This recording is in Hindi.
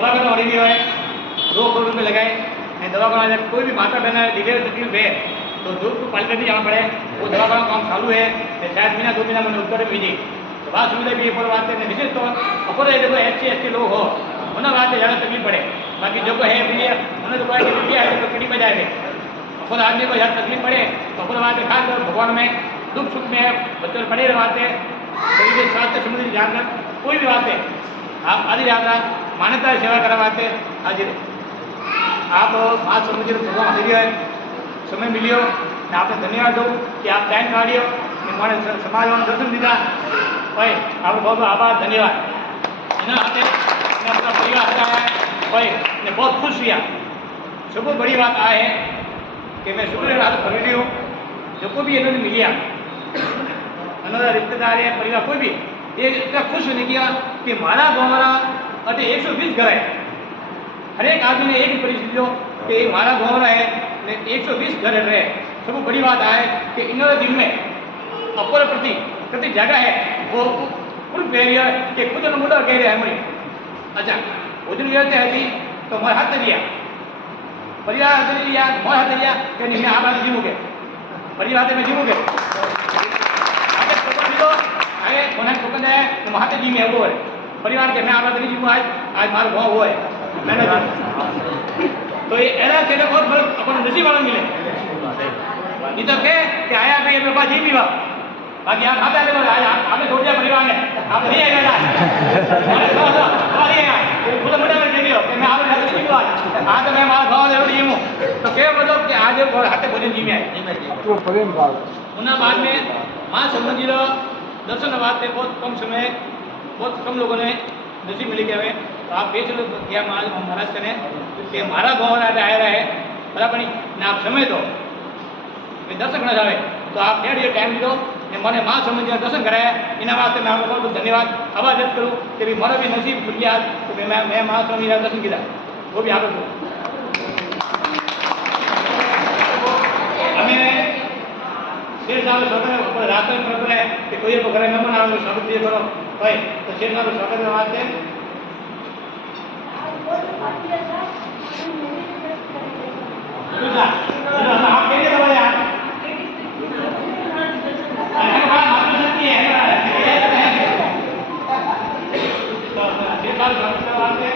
दवाखाना वही भी है 2 करोड़ रुपये लगाए दवाखाना कोई भी माता बहना डिलीवरी तकलीफ है तो जो पालिका भी जाना पड़े वो दवाखाना काम चालू है शायद महीना 2 महीना मैंने उत्तर भेजी तो बात सुविधा भी पर बात है विशेष तो अपर देखो SC लोग हो उन्हें बात ज़्यादा तकलीफ पड़े बाकी जो है भैया उन्हें तो है तो कड़ी बजाए थे अपर आदमी को ज़्यादा तकलीफ पड़े तो अपर बात खास भगवान में दुख सुख में बच्चों पड़े रहते शरीर के स्वास्थ्य संबंधी जानकर कोई भी बात है आप आदि यात्रा मान्यता सेवा करवाते आज आप बात समझिए भगवान हरी है समय मिलियो ने आपने धन्यवाद दो कि आप टाइम काढ़ियो ने मारे समाज में दर्शन दीदा भाई आप बहुत बहुत आभार धन्यवाद अपना परिवार हटाया भाई ने बहुत खुश हुआ सबको बड़ी बात आ है कि मैं शुक्र रात खरीदी हूँ जो को भी इन्होंने मिलिया अनोदा रिश्तेदार है परिवार कोई भी ये इतना खुश होने किया कि मारा गोमरा अटे 120 घर है हर एक आदमी ने एक परिस्थिति हो कि मारा गोमरा है 120 घर रहे सबको बड़ी बात है कि इन दिन में अपर प्रति जगह है वो फुल पेरिया कि खुद मुद्दा कह रहे हैं मुझे अच्छा उस दिन व्यवस्था है तो मैं हाथ दिया परिवार हाथ लिया मैं हाथ दिया कि नहीं आप हाथ जीवोगे परिवार में जीवोगे आगे कोने ठोकर है तो हाथ जी में वो है परिवार के मैं आप नहीं जीवू आज मारो भाव हुआ है मैंने तो ये ऐसा चले बहुत बड़े अपन नसीब वाला मिले ये तो क्या कि आया भाई मेरे पास जी भी बाकी आप आते हैं आज आपने छोड़ दिया परिवार ने आप नहीं आएगा खुद मुझे मैं दे दियो मैं आप नहीं जीव आज मैं मारा भाव दे जीवू तो क्या मतलब कि आज हाथे भोजन जी में आए तो प्रेम भाव उन्हें बाद में माँ संबंधी दर्शन वास्ते बहुत कम समय बहुत कम लोगों ने नसीब मिली गए हुए तो आप बेच लो क्या महाराज करें कि हमारा गाँव आया है बराबर नहीं ना आप समय दो दर्शक न जाए तो आप 1.5 टाइम दो ने मैंने माँ समझ दर्शन कराया इना वास्ते मैं आपको बहुत बहुत धन्यवाद आभार व्यक्त करूँ कि भाई मारा भी नसीब खुल गया तो मैं माँ स्वामी दर्शन किया वो भी आप हमें शेर साहब स्वागत रात में प्रभु है कि कोई घर मेहमान आओ स्वागत दिए करो भाई तो शेर साहब स्वागत वास्ते आप कहिए दबा यार शेर साहब स्वागत वास्ते